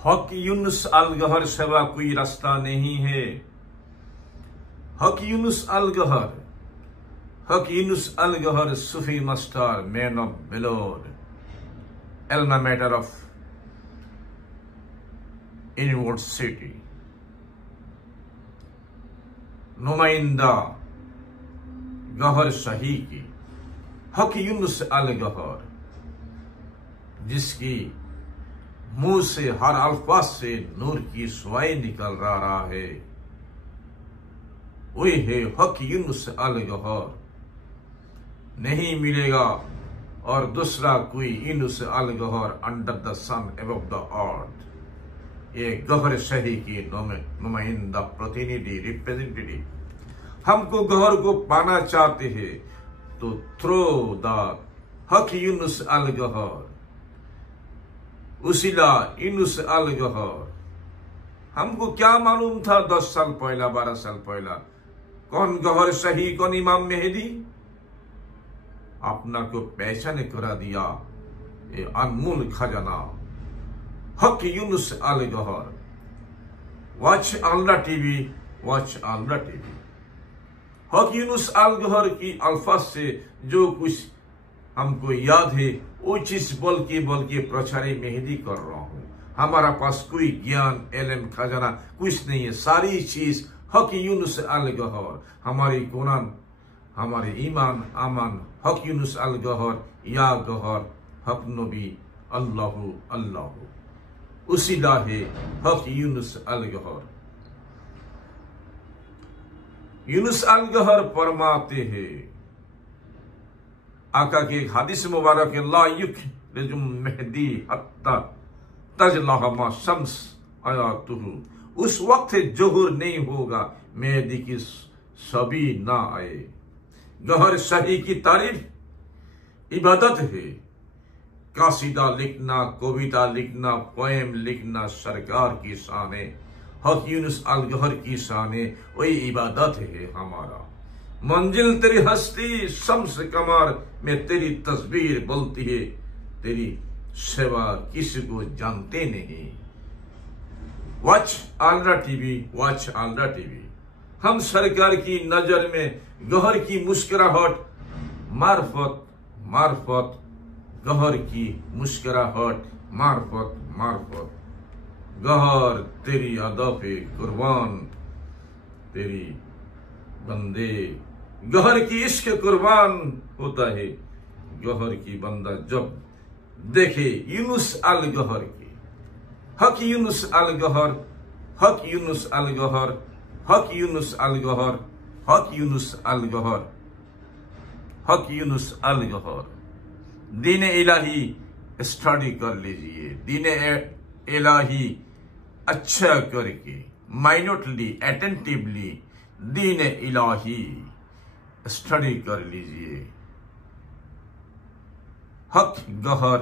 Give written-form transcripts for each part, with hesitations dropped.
हक यूनुस अल गहर सिवा कोई रास्ता नहीं है। हक यूनुस अल गहर सूफी मास्टर, मैन ऑफ बेलोर, एल्मा मैटर ऑफ यूनिवर्सिटी, नुमाइंदा गहर शाही की हक यूनुस अल गहर, जिसकी मुंह से हर अल्फाज से नूर की सुआई निकल रहा है, वही है हक यूनुस अल गहर। नहीं मिलेगा और दूसरा कोई यूनुस अल Gahar under the sun above the earth. ये गहर शाही की नुमाइंदा प्रतिनिधि, रिप्रेजेंटेटिव, हमको गहर को पाना चाहते हैं तो थ्रो द हक यूनुस अल गहर, उसीला यूनुस अल गहर। हमको क्या मालूम था 10 साल पहला, 12 साल पहला, कौन गहर शाही, कौन इमाम मेहदी? अपना को पहचान करा दिया ये अनमोल खजाना हक यूनुस अल गहर। Watch Allah TV, watch Allah TV. हक यूनुस अल गहर की अल्फाज से जो कुछ हमको याद है वो चीज बोल के प्रचार मेहदी कर रहा हूं। हमारा पास कोई ज्ञान, एलम, खजाना कुछ नहीं है, सारी चीज हक यूनुस अल गहर। हमारी कुरान, हमारे ईमान, आमान हक यूनुस अल गहर, या गहर हक नबी अल्लाहु अल्लाहु, उसीला है हक यूनुस अल गहर। यूनुस अल गहर फरमाते हैं, आका के हदीस मुबारक, ला युखरिजुम मेहदी हत्ता तजलहा शम्स आयातुहु, उस वक्त जोहर नहीं होगा मेहदी की सभी ना आए। गहर शाही की तारीफ इबादत है। कासीदा लिखना, कविता लिखना, पोएम लिखना सरकार की शान है, हक यूनुस अल गहर की शान है, वही इबादत है हमारा। मंजिल तेरी हस्ती, शम्स कमर में तेरी तस्वीर बोलती है, तेरी सेवा किसी को जानते नहीं। Watch Allah TV, watch Allah TV. हम सरकार की नजर में गहर की मुस्कुराहट मार्फत गहर की मुस्कुराहट मार्फत गहर तेरी अदफ़े कुर्बान, तेरी बंदे गहर की इश्क कुर्बान होता है। गहर की बंदा जब देखे यूनुस अल गहर की, हक यूनुस अल गहर, हक यूनुस अल गहर, हक यूनुस अल गहर, हक यूनुस अल गहर, हक यूनुस अल गहर। दीन इलाही स्टडी कर लीजिए, दीन इलाही अच्छा करके, माइन्यूटली, अटेंटिवली दीन इलाही स्टडी कर लीजिए। हक गहर,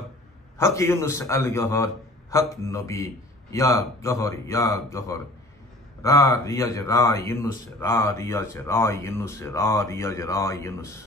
हक यूनुस अल गहर, हक नबी, या गहर, या गहर। रा रियाज रा यूनुस, रा रियाज रा यूनुस, रा रियाज रा यूनुस।